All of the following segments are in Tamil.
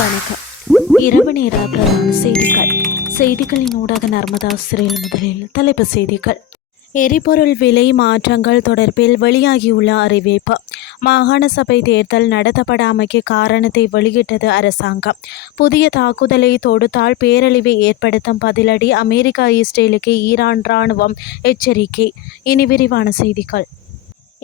வணக்கம். இரவு நேர பிரதான செய்திகளின் ஊடாக நர்மதா சிறையில். முதலில் தலைப்பு செய்திகள். எரிபொருள் விலை மாற்றங்கள் தொடர்பில் வெளியாகியுள்ள அறிவிப்பு. மாகாண சபை தேர்தல் நடத்தப்படாமைக்கு காரணத்தை வெளியிட்டது அரசாங்கம். புதிய தாக்குதலை தொடுத்தால் பேரழிவை ஏற்படுத்தும் பதிலடி. அமெரிக்கா இஸ்ரேலுக்கு ஈரான் இராணுவம் எச்சரிக்கை. இனி விரிவான செய்திகள்.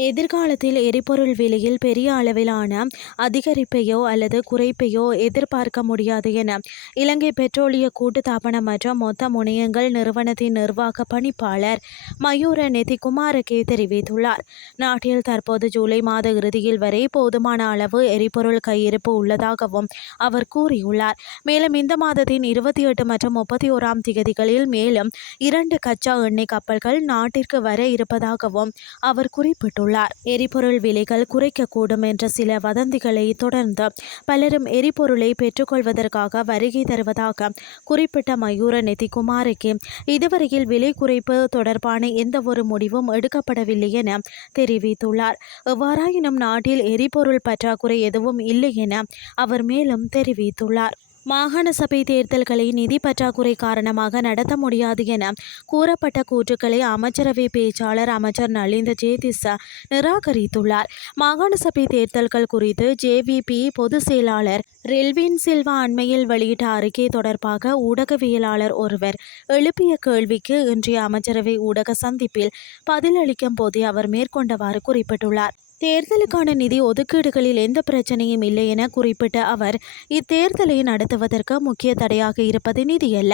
எதிர்காலத்தில் எரிபொருள் விலையில் பெரிய அளவிலான அதிகரிப்பையோ அல்லது குறைப்பையோ எதிர்பார்க்க முடியாது என இலங்கை பெட்ரோலிய கூட்டுத்தாபனம் மற்றும் மொத்த முனையங்கள் நிறுவனத்தின் நிர்வாக பணிப்பாளர் மயூர நெதிகுமாரகே தெரிவித்துள்ளார். நாட்டில் தற்போது ஜூலை மாத இறுதியில் வரை போதுமான அளவு எரிபொருள் கையிருப்பு உள்ளதாகவும் அவர் கூறியுள்ளார். மேலும் இந்த மாதத்தின் 28 மற்றும் 31ஆம் திகதிகளில் மேலும் 2 கச்சா எண்ணெய் கப்பல்கள் நாட்டிற்கு வர இருப்பதாகவும் அவர் குறிப்பிட்டுள்ளார். எரிபொருள் விலைகள் குறைக்கக்கூடும் என்ற சில வதந்திகளை தொடர்ந்து பலரும் எரிபொருளை பெற்றுக்கொள்வதற்காக வருகை தருவதாக குறிப்பிட்ட மயூர நெதிகுமாரகே இதுவரையில் விலை குறைப்பு தொடர்பான எந்த ஒரு முடிவும் எடுக்கப்படவில்லை என தெரிவித்துள்ளார். எவ்வாறாயினும் நாட்டில் எரிபொருள் பற்றாக்குறை எதுவும் இல்லை என அவர் மேலும் தெரிவித்துள்ளார். மாகாண சபை தேர்தல்களை நிதி பற்றாக்குறை காரணமாக நடத்த முடியாது என கூறப்பட்ட கூற்றுக்களை அமைச்சரவை பேச்சாளர் அமைச்சர் நலிந்த ஜேதிஸ நிராகரித்துள்ளார். மாகாண சபை தேர்தல்கள் குறித்து ஜேவிபி பொதுச் செயலாளர் ரெல்வின் சில்வா அண்மையில் வெளியிட்ட அறிக்கை தொடர்பாக ஊடகவியலாளர் ஒருவர் எழுப்பிய கேள்விக்கு இன்றைய அமைச்சரவை ஊடக சந்திப்பில் பதிலளிக்கும் போதே அவர் மேற்கொண்டவாறு குறிப்பிட்டுள்ளார். தேர்தலுக்கான நிதி ஒதுக்கீடுகளில் எந்த பிரச்சனையும் இல்லை என குறிப்பிட்ட அவர் இத்தேர்தலை நடத்துவதற்கு முக்கிய தடையாக இருப்பது நிதி அல்ல,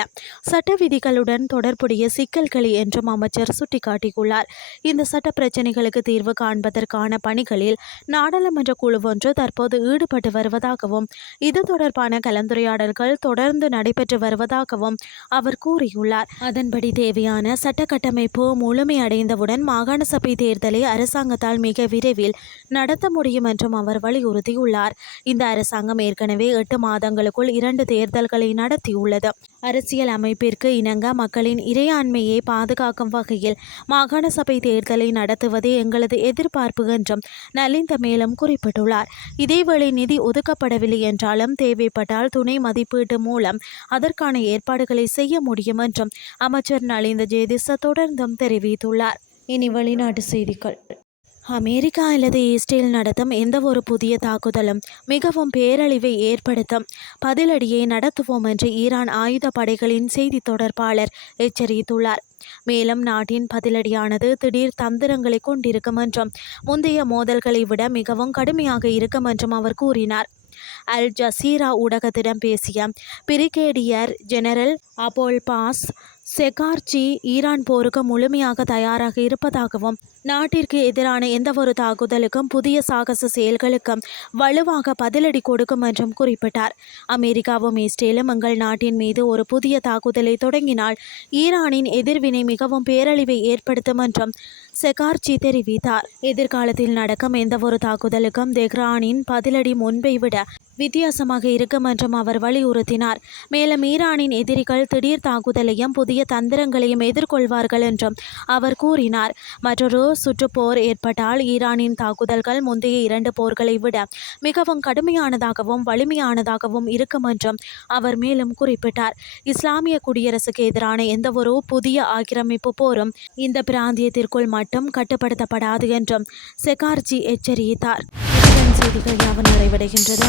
சட்ட விதிகளுடன் தொடர்புடைய சிக்கல்கள் என்றும் அமைச்சர் சுட்டிக்காட்டியுள்ளார். இந்த சட்ட பிரச்சனைகளுக்கு தீர்வு காண்பதற்கான பணிகளில் நாடாளுமன்ற குழு ஒன்று தற்போது ஈடுபட்டு வருவதாகவும் இது தொடர்பான கலந்துரையாடல்கள் தொடர்ந்து நடைபெற்று வருவதாகவும் அவர் கூறியுள்ளார். அதன்படி தேவையான சட்ட கட்டமைப்பு முழுமையடைந்தவுடன் மாகாண சபை தேர்தலை அரசாங்கத்தால் மிக விரைவில் நடத்த முடியும் என்றும் அவர் வலியுறுத்தியுள்ளார். இந்த அரசாங்கம் ஏற்கனவே 8 மாதங்களுக்குள் 2 தேர்தல்களை நடத்தியுள்ளது. அரசியல் அமைப்பிற்கு இணங்க மக்களின் இறையாண்மையை பாதுகாக்கும் வகையில் மாகாண சபை தேர்தலை நடத்துவதே எங்களது எதிர்பார்ப்பு என்றும் நலிந்த மேலும் குறிப்பிட்டுள்ளார். இதேவேளை நிதி ஒதுக்கப்படவில்லை என்றாலும் தேவைப்பட்டால் துணை மதிப்பீட்டு மூலம் அதற்கான ஏற்பாடுகளை செய்ய முடியும் என்றும் அமைச்சர் நலிந்த ஜேதிஸ தொடர்ந்தும் தெரிவித்துள்ளார். இனி வெளிநாட்டு செய்திகள். அமெரிக்கா அல்லது இஸ்ரேல் நடத்தும் எந்த ஒரு புதிய தாக்குதலும் மிகவும் பேரழிவை ஏற்படுத்தும் பதிலடியை நடத்துவோம் என்று ஈரான் ஆயுத படைகளின் செய்தி தொடர்பாளர் எச்சரித்துள்ளார். மேலும் நாட்டின் பதிலடியானது திடீர் தந்திரங்களை கொண்டிருக்கும் என்றும் முந்தைய மோதல்களை விட மிகவும் கடுமையாக இருக்கும் என்றும் அவர் கூறினார். அல் ஜசீரா ஊடகத்திடம் பேசிய பிரிகேடியர் ஜெனரல் அபோல் பாஸ் செகார்ஜி ஈரான் போருக்கு முழுமையாக தயாராக இருப்பதாகவும் நாட்டிற்கு எதிரான எந்த ஒரு தாக்குதலுக்கும் புதிய சாகச செயல்களுக்கும் வலுவாக பதிலடி கொடுக்கும் என்றும் குறிப்பிட்டார். அமெரிக்காவும் இஸ்ரேலும் எங்கள் நாட்டின் மீது ஒரு புதிய தாக்குதலை தொடங்கினால் ஈரானின் எதிர்வினை மிகவும் பேரழிவை ஏற்படுத்தும் என்றும் செகார்ஜி தெரிவித்தார். எதிர்காலத்தில் நடக்கும் எந்த ஒரு தாக்குதலுக்கும் தெஹ்ரானின் பதிலடி முன்பை விட வித்தியாசமாக இருக்கும் என்றும் அவர் வலியுறுத்தினார். மேலும் ஈரானின் எதிரிகள் திடீர் தாக்குதலையும் புதிய தந்திரங்களையும் எதிர்கொள்வார்கள் என்றும் அவர் கூறினார். மற்றொரு சுற்றுப்போர் ஏற்பட்டால் ஈரானின் தாக்குதல்கள் முந்தைய 2 போர்களை விட மிகவும் கடுமையானதாகவும் வலிமையானதாகவும் இருக்கும் என்றும் அவர் மேலும் குறிப்பிட்டார். இஸ்லாமிய குடியரசுக்கு எதிரான எந்த ஒரு புதிய ஆக்கிரமிப்பு போரும் இந்த பிராந்தியத்திற்குள் மட்டும் கட்டுப்படுத்தப்படாது என்றும் செகார்ஜி எச்சரித்தார். செய்திகள் யாவும் நிறைவடைகின்றது.